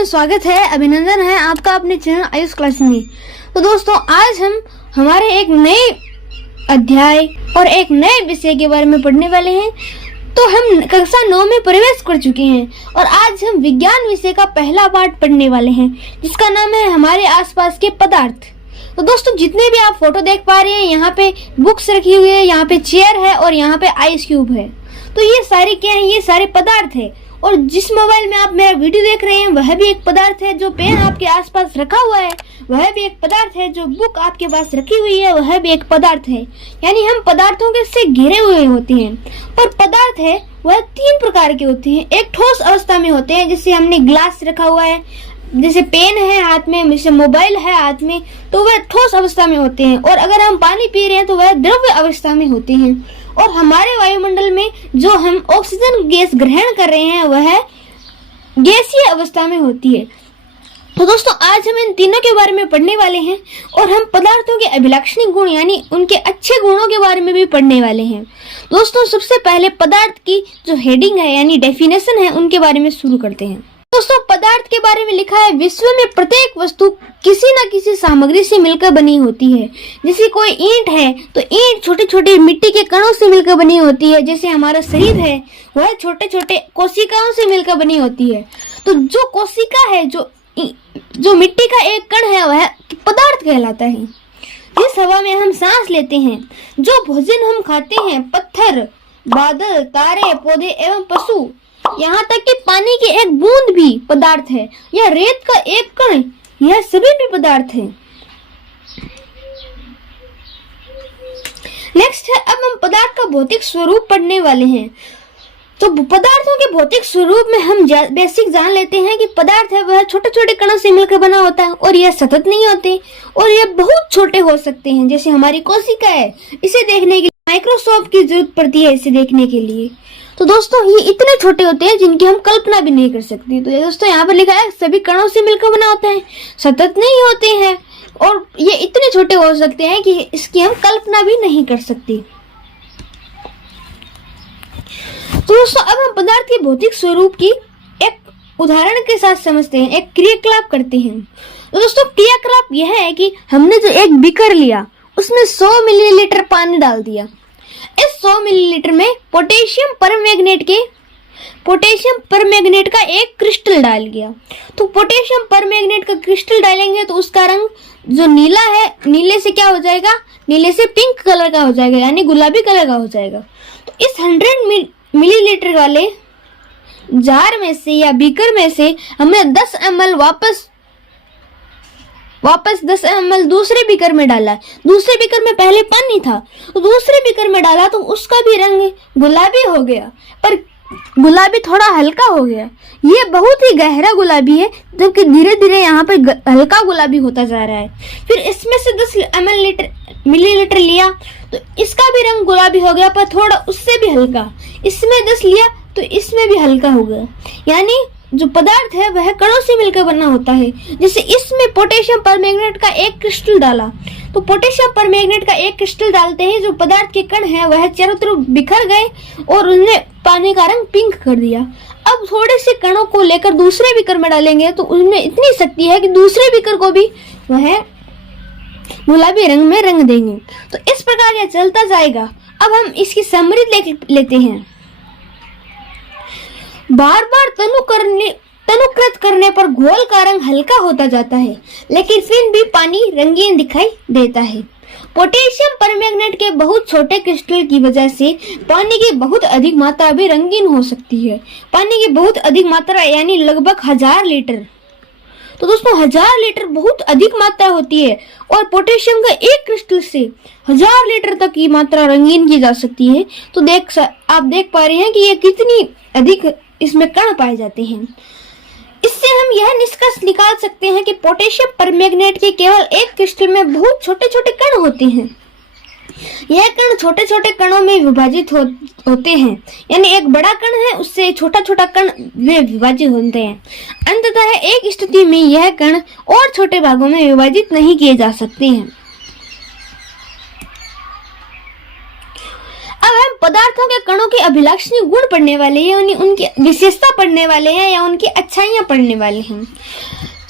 दोस्तों स्वागत है, अभिनंदन है आपका अपने चैनल आयुष क्लास में। तो दोस्तों आज हम हमारे एक नए अध्याय और एक नए विषय के बारे में पढ़ने वाले हैं। तो हम कक्षा 9 में प्रवेश कर चुके हैं और आज हम विज्ञान विषय का पहला पाठ पढ़ने वाले हैं जिसका नाम है हमारे आसपास के पदार्थ। तो दोस्तों जितने भी आप फोटो देख पा रहे हैं, यहाँ पे बुक्स रखी हुई है, यहाँ पे चेयर है और यहाँ पे आइस क्यूब है। तो ये सारे क्या है? ये सारे पदार्थ है। और जिस मोबाइल में आप मेरा वीडियो देख रहे हैं वह भी एक पदार्थ है। जो पेन आपके आसपास रखा हुआ है वह भी एक पदार्थ है। जो बुक आपके पास रखी हुई है वह भी एक पदार्थ है। यानी हम पदार्थों के से घिरे हुए होते हैं। पर पदार्थ है वह 3 प्रकार के होते हैं। एक ठोस अवस्था में होते हैं, जैसे हमने ग्लास रखा हुआ है, जैसे पेन है हाथ में, जैसे मोबाइल है हाथ में, तो वह ठोस अवस्था में होते हैं। और अगर हम पानी पी रहे हैं तो वह द्रव्य अवस्था में होते हैं। और हमारे वायुमंडल में जो हम ऑक्सीजन गैस ग्रहण कर रहे हैं वह गैसीय अवस्था में होती है। तो दोस्तों आज हम इन तीनों के बारे में पढ़ने वाले हैं और हम पदार्थों के अभिलक्षणिक गुण यानी उनके अच्छे गुणों के बारे में भी पढ़ने वाले हैं। दोस्तों सबसे पहले पदार्थ की जो हेडिंग है यानी डेफिनेशन है उनके बारे में शुरू करते हैं। दोस्तों पदार्थ के बारे में लिखा है, विश्व में प्रत्येक वस्तु किसी न किसी सामग्री से मिलकर बनी होती है। जैसे कोई ईंट है तो ईंट छोटे छोटे मिट्टी के कणों से मिलकर बनी होती है। जैसे हमारा शरीर है वह छोटे छोटे कोशिकाओं से मिलकर बनी होती है। तो जो कोशिका है, जो मिट्टी का एक कण है वह पदार्थ कहलाता है। जिस हवा में हम सांस लेते हैं, जो भोजन हम खाते हैं, पत्थर, बादल, तारे, पौधे एवं पशु, यहाँ तक कि पानी की एक बूंद भी पदार्थ है, या रेत का एक कण, यह सभी भी पदार्थ है। नेक्स्ट है, अब हम पदार्थ का भौतिक स्वरूप पढ़ने वाले हैं। तो पदार्थों के भौतिक स्वरूप में हम बेसिक जान लेते हैं कि पदार्थ है वह छोटे छोटे कणों से मिलकर बना होता है और यह सतत नहीं होते और यह बहुत छोटे हो सकते हैं। जैसे हमारी कोशिका है, इसे देखने के लिए माइक्रोस्कोप की जरूरत पड़ती है इसे देखने के लिए। तो दोस्तों ये इतने छोटे होते हैं जिनकी हम कल्पना भी नहीं कर सकते। तो दोस्तों यहाँ पर लिखा है सभी कणों से मिलकर बना होता है, सतत नहीं होते हैं और ये इतने छोटे हो सकते हैं कि इसकी हम कल्पना भी नहीं कर सकते। तो दोस्तों अब हम पदार्थ के भौतिक स्वरूप की एक उदाहरण के साथ समझते हैं, एक क्रियाकलाप करते हैं। तो दोस्तों क्रियाकलाप यह है कि हमने जो एक बीकर लिया उसमें 100 मिलीलीटर पानी डाल दिया। इस 100 मिलीलीटर में पोटेशियम परमैंगनेट का एक क्रिस्टल डाल गया। तो पोटेशियम परमैंगनेट का क्रिस्टल डालेंगे तो उसका रंग जो नीला है, नीले से क्या हो जाएगा? नीले से पिंक कलर का हो जाएगा, यानी गुलाबी कलर का हो जाएगा। तो इस 100 मिलीलीटर वाले जार में से या बीकर में से हमने 10 ml वापस 10 ml दूसरे बीकर में डाला। दूसरे बीकर में पहले पानी था, तो दूसरे बीकर में डाला तो उसका भी रंग गुलाबी हो गया, पर गुलाबी थोड़ा हल्का हो गया। ये बहुत ही गहरा गुलाबी है, जबकि धीरे धीरे यहाँ पे हल्का गुलाबी होता जा रहा है। फिर इसमें से 10 मिलीलीटर लिया तो इसका भी रंग गुलाबी हो गया, पर थोड़ा उससे भी हल्का। इसमें 10 लिया तो इसमें भी हल्का हो गया। यानी जो पदार्थ है वह कणों से मिलकर बना होता है। जैसे इसमें पोटेशियम परमैंगनेट का एक क्रिस्टल डाला, तो पोटेशियम परमैंगनेट का एक क्रिस्टल डालते ही जो पदार्थ के कण हैं वह चारों तरफ बिखर गए और उन्हें पानी का रंग पिंक कर दिया। अब थोड़े से कणों को लेकर दूसरे बीकर में डालेंगे तो उनमें इतनी शक्ति है कि दूसरे बीकर को भी वह गुलाबी रंग में रंग देंगे। तो इस प्रकार यह चलता जाएगा। अब हम इसकी समरी लेते हैं। बार बार तनुकृत करने पर घोल का रंग हल्का होता जाता है, लेकिन फिर भी पानी रंगीन दिखाई देता है। पोटेशियम परमैंगनेट के बहुत छोटे क्रिस्टल की वजह से पानी की बहुत अधिक मात्रा भी रंगीन हो सकती है। पानी की बहुत अधिक मात्रा यानी लगभग 1000 लीटर। तो दोस्तों 1000 लीटर बहुत अधिक मात्रा होती है और पोटेशियम का एक क्रिस्टल से 1000 लीटर तक की मात्रा रंगीन की जा सकती है। तो आप देख पा रहे हैं कि ये कितनी अधिक इसमें कण पाए जाते हैं। इससे हम यह निष्कर्ष निकाल सकते हैं कि पोटेशियम परमैंगनेट के केवल एक क्रिस्टल में बहुत छोटे छोटे कण होते हैं। यह कण छोटे छोटे कणों में विभाजित होते हैं, यानी एक बड़ा कण है उससे छोटा छोटा कण में विभाजित होते हैं। अंततः एक स्थिति में यह कण और छोटे भागों में विभाजित नहीं किए जा सकते हैं। अब हम पदार्थों के कणों के अभिलक्षणीय गुण पढ़ने वाले हैं, उनकी विशेषता पढ़ने वाले हैं या उनकी अच्छाइयां पढ़ने वाले हैं।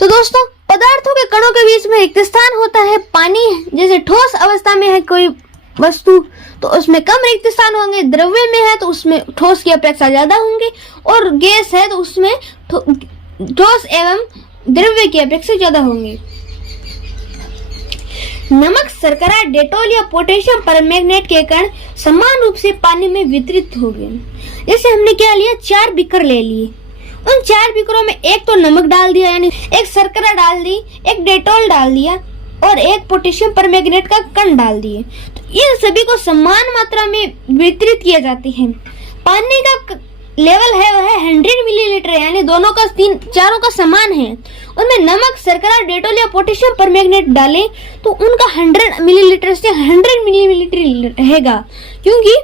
तो दोस्तों, पदार्थों के कणों के बीच में रिक्त स्थान होता है। पानी जैसे ठोस अवस्था में है कोई वस्तु तो उसमें कम रिक्त स्थान होंगे, द्रव्य में है तो उसमें ठोस की अपेक्षा ज्यादा होंगे, और गैस है तो उसमें ठोस एवं द्रव्य की अपेक्षा ज्यादा होंगे। नमक, शर्करा, डेटॉल या पोटेशियम परमैंगनेट के कण समान रूप से पानी में वितरित हो गए। जैसे हमने क्या लिया, 4 बीकर ले लिए, उन 4 बीकरों में एक तो नमक डाल दिया, यानी एक शर्करा डाल दी, एक डेटॉल डाल दिया और एक पोटेशियम परमैंगनेट का कण डाल दिए। तो इन सभी को समान मात्रा में वितरित किया जाते हैं। पानी का लेवल है वह 100 मिलीलीटर, यानी दोनों का चारों का समान है। उनमें नमक, शर्करा, डेटॉल या पोटेशियम परमैंगनेट डालें तो उनका 100 मिलीलीटर से 100 मिलीलीटर रहेगा, क्योंकि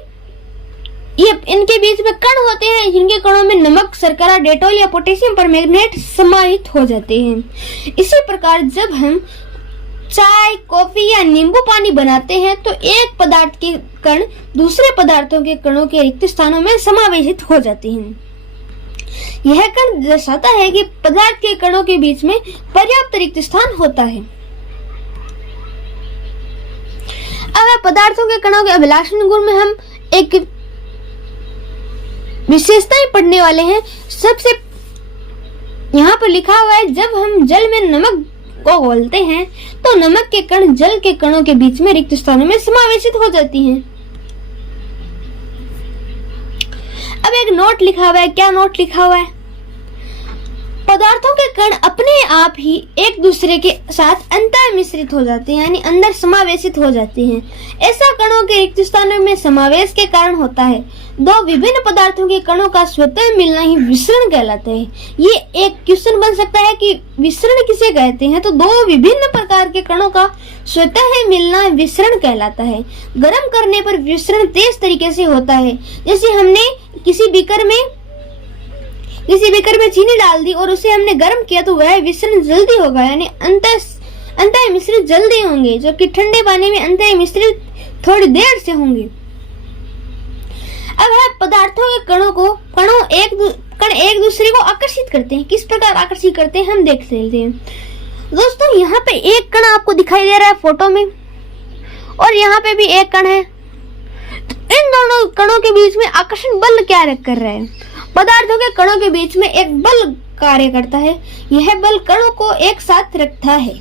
ये इनके बीच में कण होते हैं जिनके कणों में नमक, शर्करा, डेटॉल या पोटेशियम परमैंगनेट समाहित हो जाते हैं। इसी प्रकार जब हम चाय, कॉफी या नींबू पानी बनाते हैं तो एक पदार्थ के कण दूसरे पदार्थों के कणों के रिक्त स्थानों में समावेशित हो जाते हैं। यह कण दर्शाता है कि पदार्थ के कणों के बीच में पर्याप्त रिक्त स्थान होता है। अब पदार्थों के कणों के अभिलक्षणीय गुण में हम एक विशेषताएं पढ़ने वाले हैं। सबसे यहाँ पर लिखा हुआ है, जब हम जल में नमक को घोलते हैं तो नमक के कण जल के कणों के बीच में रिक्त स्थानों में समावेशित हो जाती हैं। अब एक नोट लिखा हुआ है। क्या नोट लिखा हुआ है? पदार्थों के कण अपने आप ही एक दूसरे के साथ अंतर मिश्रित हो जाते हैं, यानी अंदर समावेशित हो जाते हैं। ऐसा कणों के रिक्त स्थानों में समावेश के कारण होता है। दो विभिन्न पदार्थों के कणों का स्वतः मिलना ही विसरण कहलाता है। ये एक क्वेश्चन बन सकता है कि विसरण किसे कहते हैं, तो दो विभिन्न प्रकार के कणों का स्वतः ही मिलना विसरण कहलाता है। गर्म करने पर विसरण तेज तरीके से होता है। जैसे हमने किसी बीकर में चीनी डाल दी और उसे हमने गर्म किया तो वह विसरण जल्दी होगा, यानी अंतः मिश्रित जल्दी होंगे, जबकि ठंडे पानी में अंतः मिश्रित थोड़ी देर से होंगे। अब है पदार्थों के कण एक दूसरे को आकर्षित करते हैं। किस प्रकार आकर्षित करते हैं हम देख लेते हैं। दोस्तों, यहाँ पे एक कण आपको दिखाई दे रहा है फोटो में, और यहाँ पे भी एक कण है। इन दोनों कणों के बीच में आकर्षण बल क्या कर रहा है? पदार्थों के कणों के बीच में एक बल कार्य करता है। यह बल कणों को एक साथ रखता है।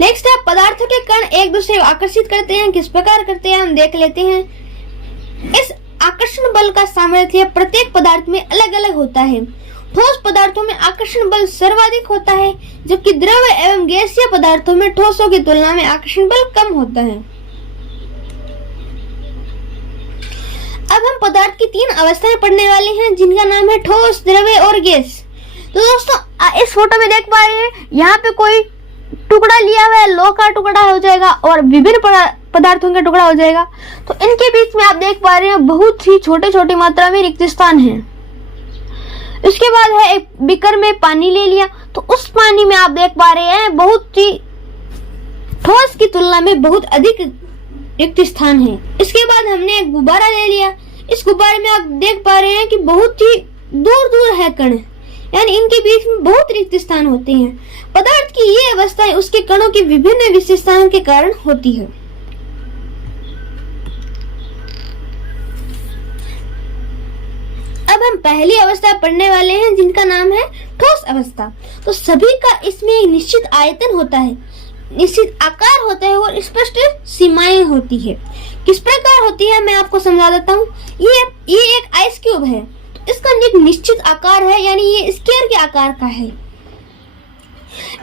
नेक्स्ट है, पदार्थों के कण एक दूसरे को आकर्षित करते हैं। किस प्रकार करते हैं हम देख लेते हैं। इस आकर्षण बल का सामर्थ्य प्रत्येक पदार्थ में अलग अलग होता है। ठोस पदार्थों में आकर्षण बल सर्वाधिक होता है, जबकि द्रव्य एवं गैसीय पदार्थों में ठोसों की तुलना में आकर्षण बल कम होता है। अब हम पदार्थ की 3 अवस्थाएं पढ़ने वाले हैं, जिनका नाम है ठोस, द्रव्य और गैस। तो दोस्तों, इस फोटो में देख पा रहे हैं, यहाँ पे कोई टुकड़ा लिया हुआ है, लोह का टुकड़ा हो जाएगा और विभिन्न पदार्थों का टुकड़ा हो जाएगा। तो इनके बीच में आप देख पा रहे हैं बहुत ही छोटे छोटे मात्रा में रिक्त स्थान है। इसके बाद है, एक बीकर में पानी ले लिया, तो उस पानी में आप देख पा रहे हैं बहुत ही ठोस की तुलना में बहुत अधिक रिक्त स्थान है। इसके बाद हमने एक गुब्बारा ले लिया। इस गुब्बारे में आप देख पा रहे हैं कि बहुत ही दूर दूर है कण, यानी इनके बीच में बहुत रिक्त स्थान होते हैं। पदार्थ की ये अवस्थाएं उसके कणों की विभिन्न विशेषताओं के कारण होती है। अब हम पहली अवस्था पढ़ने वाले हैं, जिनका नाम है ठोस अवस्था। तो सभी का इसमें एक निश्चित आयतन होता है, निश्चित आकार होता है और स्पष्ट सीमाएं होती है। किस प्रकार होती है मैं आपको समझा देता हूँ। ये एक आइस क्यूब है, तो इसका एक निश्चित आकार है, यानी ये स्क्वायर के आकार का है।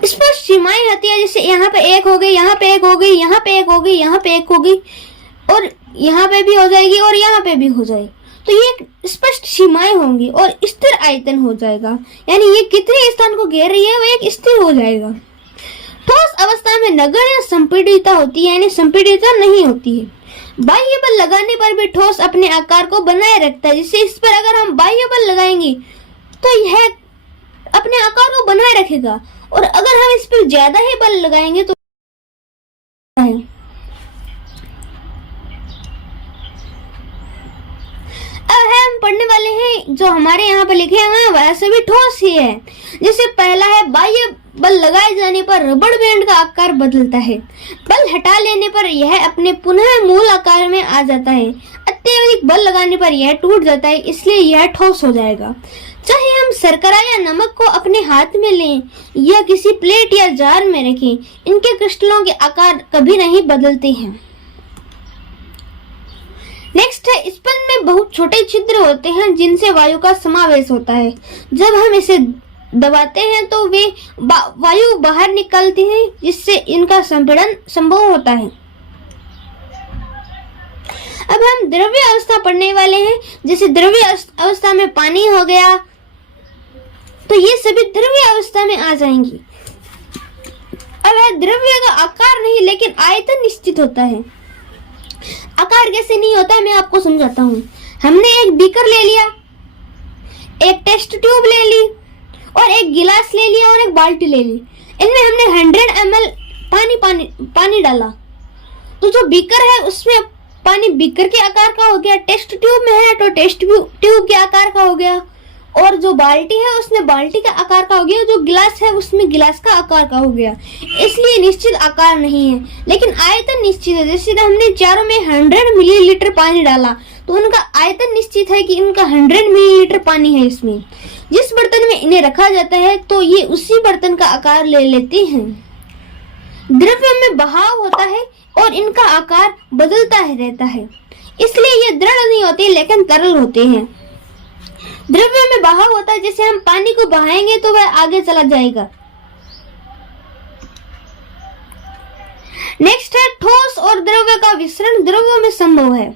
स्पष्ट सीमाएं होती है, जैसे यहाँ पे एक हो गई, यहाँ पे एक हो गई, यहाँ पे एक हो गई, यहाँ पे एक हो गई, और यहाँ पे भी हो जाएगी और यहाँ पे भी हो जाएगी। तो ये एक स्पष्ट सीमाएं होंगी और स्थिर आयतन हो जाएगा, यानी ये कितने स्थान को घेर रही है वो एक स्थिर हो जाएगा। ठोस अवस्था में नगण्य संपीड़ितता होती है, यानी संपीड़ितता नहीं होती है। बाह्य बल लगाने पर भी ठोस अपने आकार को बनाए रखता है। जैसे इस पर अगर हम बाह्य बल लगाएंगे तो यह अपने आकार को बनाए रखेगा, और अगर हम इस पर ज्यादा ही बल लगाएंगे तो पढ़ने वाले हैं जो हमारे यहाँ पर लिखे हुए हैं वह सभी ठोस ही है। जैसे पहला है, बाह्य बल लगाए जाने पर रबड़ बैंड का आकार बदलता है। बल हटा लेने पर यह अपने पुनः मूल आकार में आ जाता है। अत्यधिक बल लगाने पर यह टूट जाता है, इसलिए यह ठोस हो जाएगा। चाहे हम शर्करा या नमक को अपने हाथ में लें या किसी प्लेट या जार में रखें, इनके क्रिस्टलों के आकार कभी नहीं बदलते हैं। नेक्स्ट है, स्पंज में बहुत छोटे छिद्र होते हैं जिनसे वायु का समावेश होता है। जब हम इसे दबाते हैं तो वे वायु बाहर निकलती है, जिससे इनका संपीड़न संभव होता है। अब हम द्रव्य अवस्था पढ़ने वाले हैं। जैसे द्रव्य अवस्था में पानी हो गया, तो ये सभी द्रव्य अवस्था में आ जाएंगी। अब यह द्रव्य का आकार नहीं लेकिन आयतन निश्चित होता है। आकार कैसे नहीं होता है मैं आपको समझाता हूँ। हमने एक बीकर ले लिया, एक टेस्ट ट्यूब ले ली और एक गिलास ले लिया और एक बाल्टी ले ली। इनमें हमने 100 ml पानी डाला, तो जो बीकर है उसमें पानी बीकर के आकार का हो गया, टेस्ट ट्यूब में है तो टेस्ट ट्यूब के आकार का हो गया, और जो बाल्टी है उसमें बाल्टी का आकार का हो गया, जो गिलास है उसमें गिलास का आकार का हो गया। इसलिए निश्चित आकार नहीं है लेकिन आयतन निश्चित है। जैसे हमने चारों में 100 मिलीलीटर पानी डाला तो उनका आयतन निश्चित है कि इनका 100 मिलीलीटर पानी है। इसमें जिस बर्तन में इन्हें रखा जाता है तो ये उसी बर्तन का आकार ले लेते हैं। द्रव्य में बहाव होता है और इनका आकार बदलता रहता है, इसलिए ये दृढ़ नहीं होते लेकिन तरल होते हैं। द्रव्य में बहाव होता है, जैसे हम पानी को बहाएंगे तो वह आगे चला जाएगा। नेक्स्ट है, ठोस और द्रव्य का विसरण द्रव्यों में संभव है।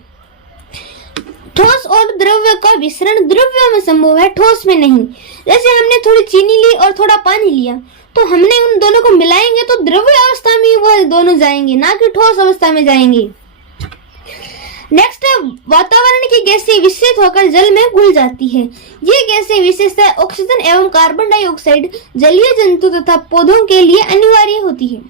ठोस और द्रव्य का विसरण द्रव्यों में संभव है, ठोस में नहीं। जैसे हमने थोड़ी चीनी ली और थोड़ा पानी लिया, तो हमने उन दोनों को मिलाएंगे तो द्रव्य अवस्था में वह दोनों जाएंगे, ना कि ठोस अवस्था में जाएंगे। नेक्स्ट है, वातावरण की गैसें विषित होकर जल में घुल जाती है। ये गैसें विशेषतः ऑक्सीजन एवं कार्बन डाइऑक्साइड जलीय जंतु तथा पौधों के लिए अनिवार्य होती है।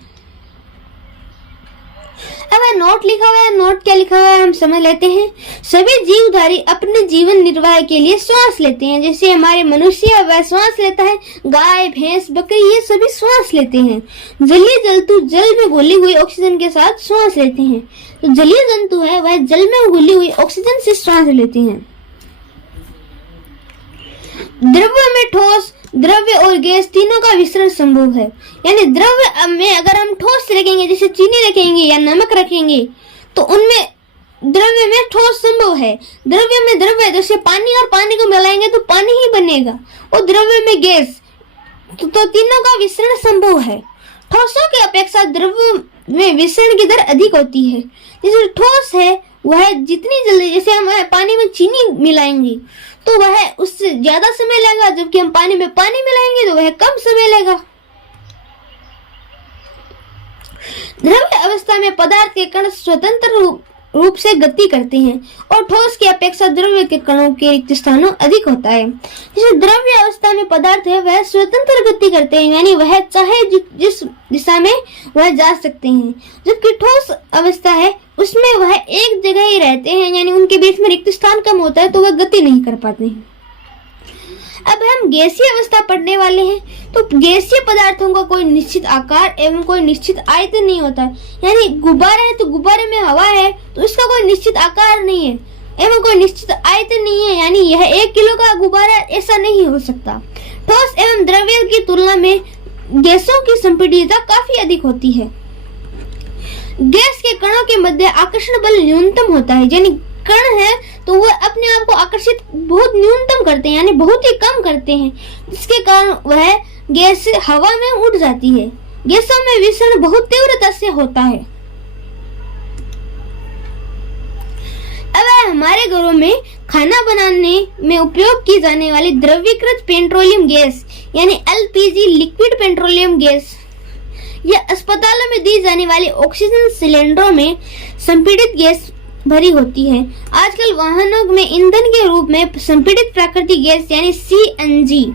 अब नोट लिखा हुआ है, नोट क्या लिखा हुआ है हम समझ लेते हैं। सभी जीवधारी अपने जीवन निर्वाह के लिए श्वास लेते हैं। जैसे हमारे मनुष्य वह श्वास लेता है, गाय भैंस बकरी ये सभी श्वास लेते हैं। जलीय जंतु जल में घुली हुई ऑक्सीजन के साथ श्वास लेते हैं। तो जलीय जंतु है वह जल में घुली हुई ऑक्सीजन से श्वास लेते हैं। द्रव्य में ठोस, द्रव्य और गैस तीनों का विसरण संभव है। यानी द्रव्य में अगर हम ठोस रखेंगे, जैसे चीनी रखेंगे या नमक रखेंगे, तो उनमें द्रव्य में ठोस संभव है। द्रव्य में द्रव्य, जैसे पानी और पानी को मिलाएंगे तो पानी ही बनेगा, और द्रव्य में गैस, तो तीनों का विसरण संभव है। ठोसों की अपेक्षा द्रव्य में विसरण की दर अधिक होती है। जैसे ठोस है वह जितनी जल्दी, जैसे हम पानी में चीनी मिलाएंगे तो वह उससे ज्यादा समय लेगा, जबकि हम पानी में पानी मिलाएंगे तो वह कम समय लेगा। द्रव्य अवस्था में पदार्थ के कण स्वतंत्र रूप से गति करते हैं और ठोस की अपेक्षा द्रव्य के कणों के रिक्त स्थानों अधिक होता है। जैसे द्रव्य अवस्था में पदार्थ है वह स्वतंत्र गति करते हैं, यानी वह चाहे जिस दिशा में वह जा सकते हैं, जबकि ठोस अवस्था है उसमें वह एक जगह ही रहते हैं, यानी उनके बीच में रिक्त स्थान कम होता है तो वह गति नहीं कर पाते हैं। अब हम गैसीय अवस्था पढ़ने वाले हैं। तो गैसीय पदार्थों का कोई निश्चित आकार एवं कोई निश्चित आयतन नहीं होता है। यानी गुब्बारा है तो गुब्बारे में हवा है तो इसका कोई निश्चित आकार नहीं है एवं कोई निश्चित आयतन नहीं है, यानी यह 1 किलो का गुब्बारा ऐसा नहीं हो सकता। ठोस एवं द्रव्य की तुलना में गैसों की संपीड़ितता काफी अधिक होती है। गैस के कणों के मध्य आकर्षण बल न्यूनतम होता है, यानी कण है तो वह अपने आप को आकर्षित बहुत न्यूनतम करते हैं, यानी बहुत ही कम करते हैं, जिसके कारण वह गैस हवा में उड़ जाती है। गैसों में विसरण बहुत तीव्रता से होता है। अब हमारे घरों में खाना बनाने में उपयोग की जाने वाली द्रवीकृत पेट्रोलियम गैस यानी LPG लिक्विड पेट्रोलियम गैस या अस्पतालों में दी जाने वाली ऑक्सीजन सिलेंडरों में संपीड़ित गैस भरी होती है। आजकल वाहनों में ईंधन के रूप में संपीड़ित प्राकृतिक गैस यानी CNG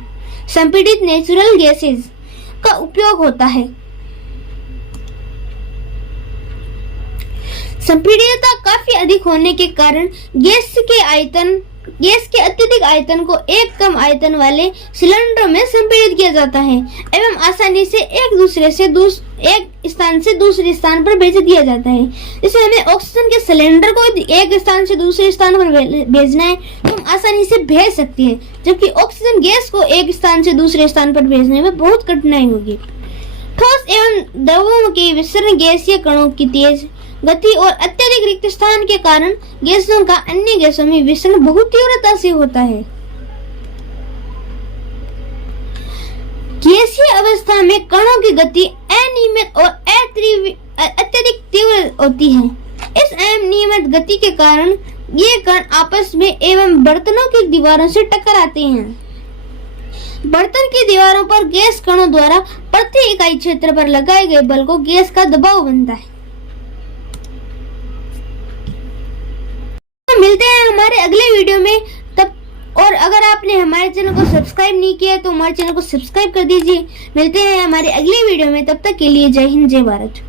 संपीड़ित नेचुरल गैसेस का उपयोग होता है। संपीड़ितता काफी अधिक होने के कारण गैस के आयतन गैस के अत्यधिक आयतन को एक कम आयतन वाले सिलेंडरों में संपीड़ित किया जाता है एवं आसानी से एक स्थान से दूसरे स्थान पर भेज दिया जाता है। जैसे हमें ऑक्सीजन के सिलेंडर को एक स्थान से दूसरे स्थान पर भेजना है तो हम आसानी से भेज सकते हैं, जबकि ऑक्सीजन गैस को एक स्थान से दूसरे स्थान पर भेजने में बहुत कठिनाई होगी। ठोस एवं द्रवों के विसरण गैसीय कणों की तेज गति और अत्यधिक रिक्त स्थान के कारण गैसों का अन्य गैसों में विसरण बहुत तीव्रता से होता है। गैसीय अवस्था में कणों की गति अनियमित और अत्यधिक तीव्र होती है। इस अनियमित गति के कारण ये कण आपस में एवं बर्तनों की दीवारों से टकराते हैं। बर्तन की दीवारों पर गैस कणों द्वारा प्रति इकाई क्षेत्र पर लगाए गए बल को गैस का दबाव बनता है। तो मिलते हैं हमारे अगले वीडियो में तब, और अगर आपने हमारे चैनल को सब्सक्राइब नहीं किया तो हमारे चैनल को सब्सक्राइब कर दीजिए। मिलते हैं हमारे अगले वीडियो में, तब तक के लिए जय हिंद जय भारत।